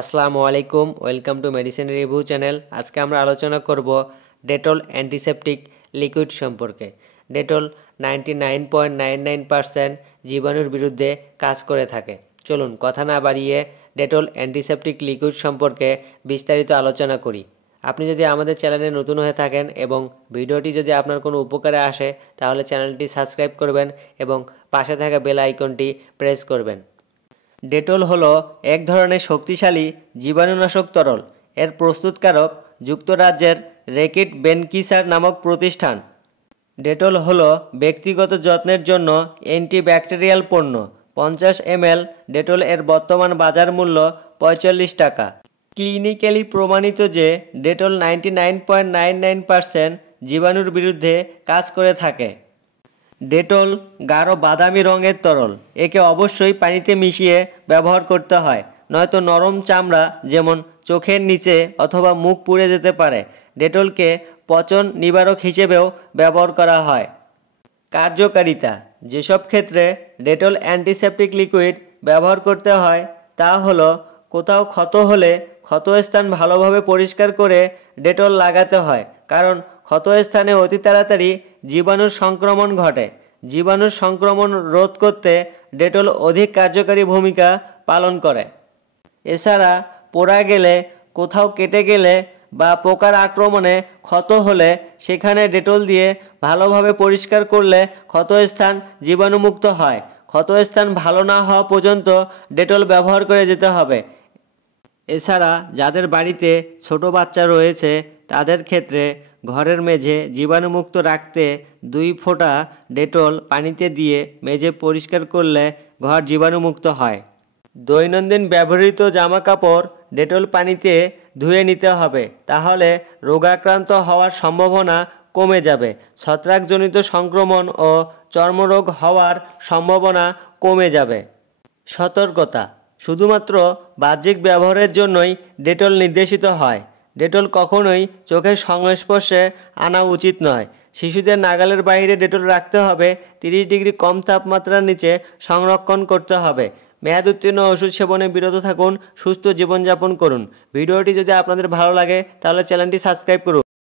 আসসালামু আলাইকুম, welcome to medicine review channel. আজকে আমরা আলোচনা করব ডেটল অ্যান্টিসেপটিক লিকুইড সম্পর্কে। ডেটল 99.99% জীবাণুর বিরুদ্ধে কাজ করে থাকে। চলুন কথা না বাড়িয়ে ডেটল অ্যান্টিসেপটিক লিকুইড সম্পর্কে বিস্তারিত আলোচনা করি। আপনি যদি আমাদের চ্যানেলে নতুন হয়ে থাকেন এবং ভিডিওটি যদি আপনার কোনো উপকারে আসে তাহলে চ্যানেলটি সাবস্ক্রাইব করবেন এবং পাশে থাকা বেল আইকনটি প্রেস করবেন। ডেটল হলো এক ধরনের শক্তিশালী জীবাণুনাশক তরল। এর প্রস্তুতকারক যুক্তরাজ্যের রেকিট বেনকিসার নামক প্রতিষ্ঠান। ডেটল হলো ব্যক্তিগত যত্নের জন্য অ্যান্টিব্যাকটেরিয়াল পণ্য। 50 ml ডেটল এর বর্তমান বাজার মূল্য 45 টাকা। ক্লিনিক্যালি প্রমাণিত যে ডেটল 99.99% জীবাণুর বিরুদ্ধে কাজ করে থাকে। ডেটল গাঢ় বাদামি রঙের তরল। একে অবশ্যই পানিতে মিশিয়ে ব্যবহার করতে হয়, নয়তো নরম চামড়া যেমন চোখের নিচে অথবা মুখ পুড়ে যেতে পারে। ডেটলকে পচন নিবারক হিসেবেও ব্যবহার করা হয়। কার্যকারিতা: যেসব ক্ষেত্রে ডেটল অ্যান্টিসেপটিক লিকুইড ব্যবহার করতে হয় তা হলো কোথাও ক্ষত হলে ক্ষতস্থান ভালোভাবে পরিষ্কার করে ডেটল লাগাতে হয়, কারণ ক্ষতস্থানে অতি তাড়াতাড়ি জীবাণুর সংক্রমণ ঘটে। জীবাণুর সংক্রমণ রোধ করতে ডেটল অধিক কার্যকারী ভূমিকা পালন করে। এছাড়া পোড়া গেলে, কোথাও কেটে গেলে বা পোকার আক্রমণে ক্ষত হলে সেখানে ডেটল দিয়ে ভালোভাবে পরিষ্কার করলে ক্ষতস্থান জীবাণুমুক্ত হয়। ক্ষতস্থান ভালো না হওয়া পর্যন্ত ডেটল ব্যবহার করে যেতে হবে। এছাড়া যাদের বাড়িতে ছোট বাচ্চা রয়েছে তাদের ক্ষেত্রে ঘরের মেঝে জীবাণুমুক্ত রাখতে 2 ফোঁটা ডেটল পানিতে দিয়ে মেঝে পরিষ্কার করলে ঘর জীবাণুমুক্ত হয়। দৈনন্দিন ব্যবহৃত জামাকাপড় ডেটল পানিতে ধুয়ে নিতে হবে, তাহলে রোগাক্রান্ত হওয়ার সম্ভাবনা কমে যাবে। ছত্রাকজনিত সংক্রমণ ও চর্মরোগ হওয়ার সম্ভাবনা কমে যাবে। সতর্কতা: শুধুমাত্র বাহ্যিক ব্যবহারের জন্যই ডেটল নির্দেশিত হয়। ডেটল কখনোই চোখের সংস্পর্শে আনা উচিত নয়। শিশুদের নাগালের বাইরে ডেটল রাখতে হবে। 30 ডিগ্রি কম তাপমাত্রার নিচে সংরক্ষণ করতে হবে। মেয়াদ উত্তীর্ণ ওষুধ সেবনে বিরত থাকুন। সুস্থ জীবনযাপন করুন। ভিডিওটি যদি আপনাদের ভালো লাগে তাহলে চ্যানেলটি সাবস্ক্রাইব করুন।